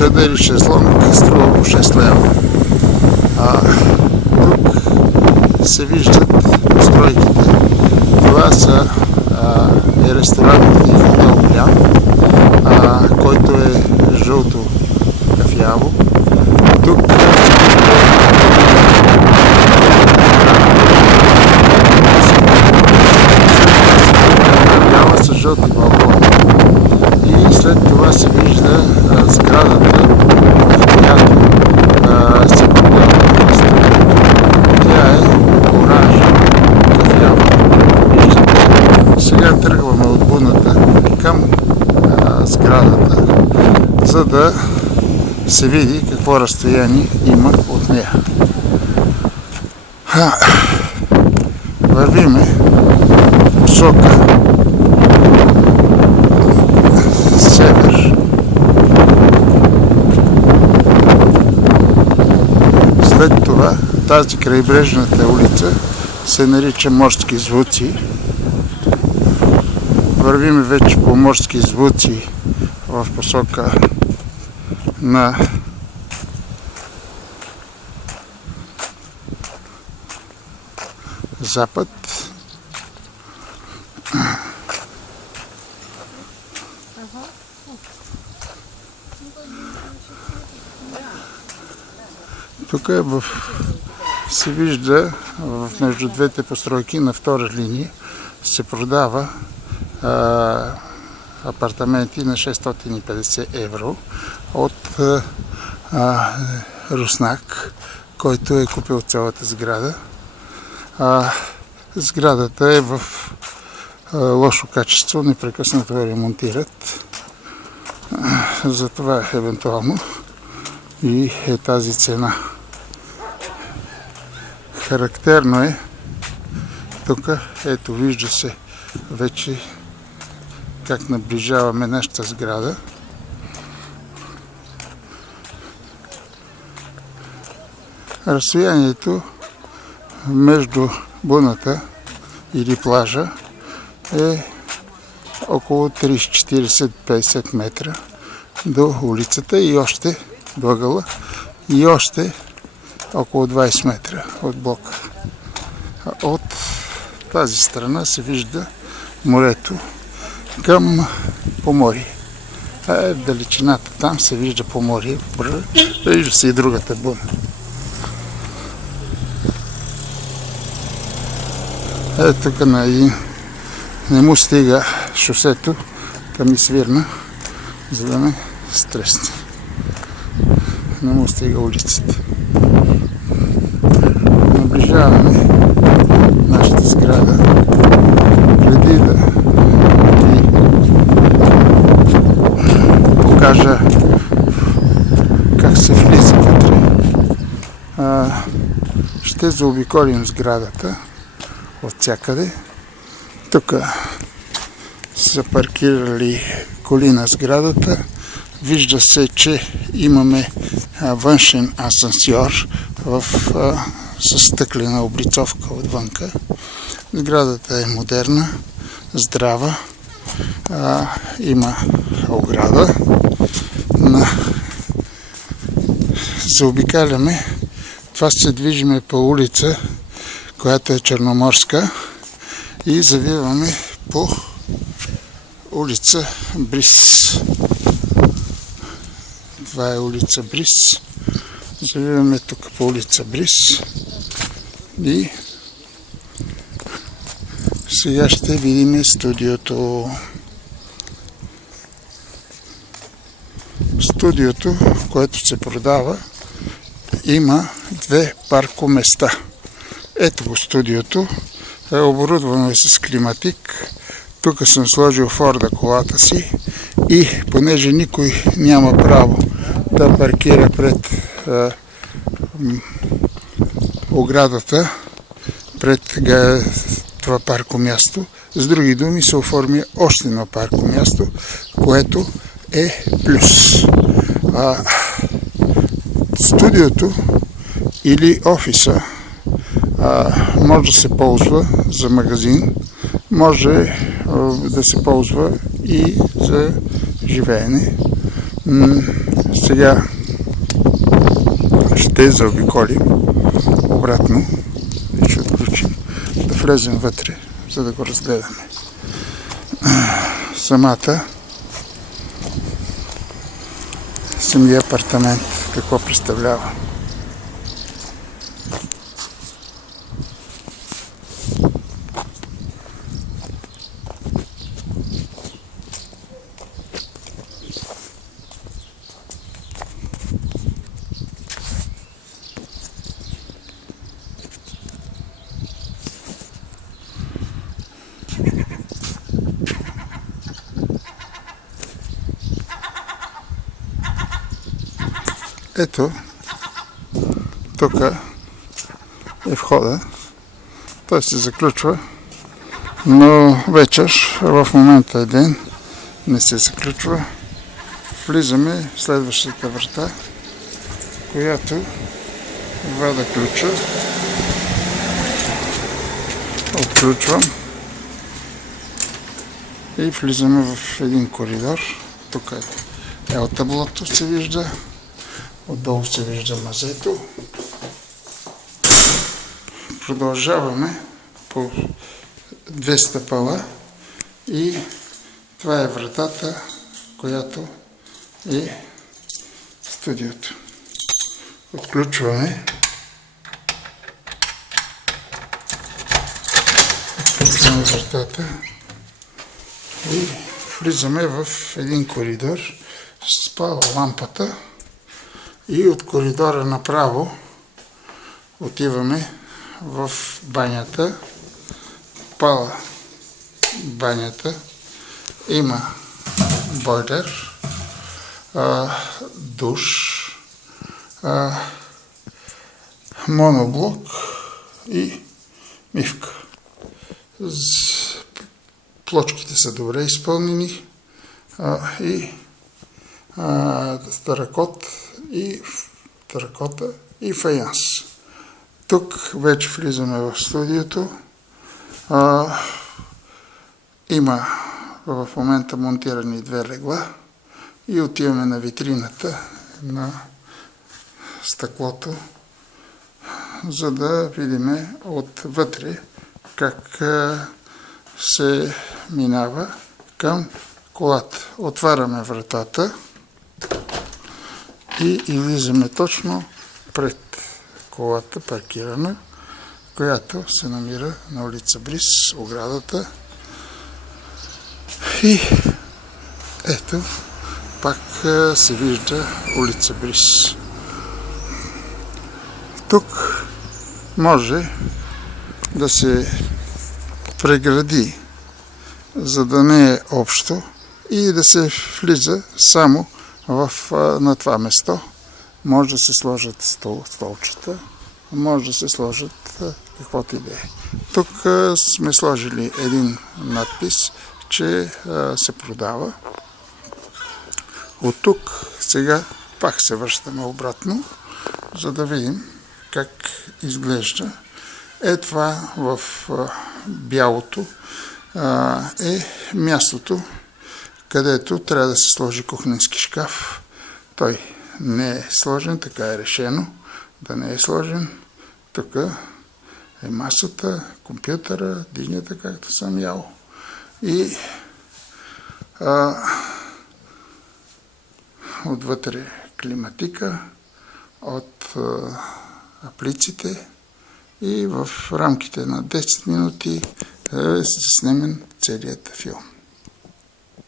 чадър и шезлонг струва по 6 лева. Тук се виждат постройките. Това е ресторант и хотел Болян, който е жълто кафяво. Тук бяла с жълти балкони. И след това се вижда сградата, в която се продава ресторан. Тя е оранжева, кафява. Виждате. Сега тръгваме от буната към сградата, за да се види какво разстояние има от нея. Вървиме посока север. След това тази крайбрежната улица се нарича Морски звуци. Вървиме вече по Морски звуци в посока на запад. Тук се вижда между двете постройки на втора линия се продава апартаменти на 650 евро от руснак, който е купил цялата сграда. Сградата е в лошо качество, непрекъснато я ремонтират. Затова евентуално и е тази цена. Характерно е тук, ето вижда се вече как наближаваме нашата сграда. Разстоянието между буната или плажа е около 30-40-50 метра до улицата и още до ъгъла и още около 20 метра от блока. От тази страна се вижда морето към Поморие. В далечината там се вижда Поморие. Вижда се и другата буна. Тук не му стига шосето към Свирна, за да ме стресне. Не му стига улицата. Наближаваме нашата сграда. Преди да ви покажа как се влиза вътре, ще заобиколим сградата от всякъде. Тук са паркирали коли на сградата. Вижда се, че имаме външен асансьор с стъклена облицовка отвънка. Сградата е модерна, здрава, има ограда. Заобикаляме. Това се движиме по улица, която е черноморска, и завиваме по улица Бриз. Това е улица Бриз. Завиваме тук по улица Бриз и сега ще видим студиото. Студиото, което се продава, има две паркоместа. Ето го студиото. Оборудвано е с климатик. Тук съм сложил Форда колата си и понеже никой няма право да паркира пред оградата, пред това паркомясто, с други думи се оформя още едно паркомясто, което е плюс. Студиото или офиса може да се ползва за магазин, може да се ползва и за живеене. Сега ще заобиколим обратно и ще отключим, да влезем вътре, за да го разгледаме. Самия апартамент какво представлява. Ето, тук е входа. Той се заключва, но вечер, в момента е ден, не се заключва. Влизаме в следващата врата, която вада ключа. Отключвам и влизаме в един коридор. Тук е от таблото се вижда. Отдолу се вижда мазето. Продължаваме по 2 стъпала и това е вратата, която е студиото. Отключваме. Отключваме вратата и влизаме в един коридор с пала лампата. И от коридора направо отиваме в банята. Пала банята. Има бойлер, душ, моноблок и мивка. Плочките са добре изпълнени и теракота и фаянс. Тук вече влизаме в студиото. Има в момента монтирани 2 легла и отиваме на витрината на стъклото, за да видим отвътре как се минава към колата. Отваряме вратата и излизаме точно пред колата паркирана, която се намира на улица Бриз, оградата. И ето, пак се вижда улица Бриз. Тук може да се прегради, за да не е общо, и да се влиза само на това место. Може да се сложат столчета, може да се сложат каквото и да е. Тук сме сложили един надпис, че се продава. От тук сега пак се връщаме обратно, за да видим как изглежда. Това в бялото е мястото, където трябва да се сложи кухненски шкаф. Той не е сложен, така е решено да не е сложен. Тук е масата, компютъра, динята, както съм ял. И отвътре климатика от аплиците и в рамките на 10 минути е заснемен целият филм.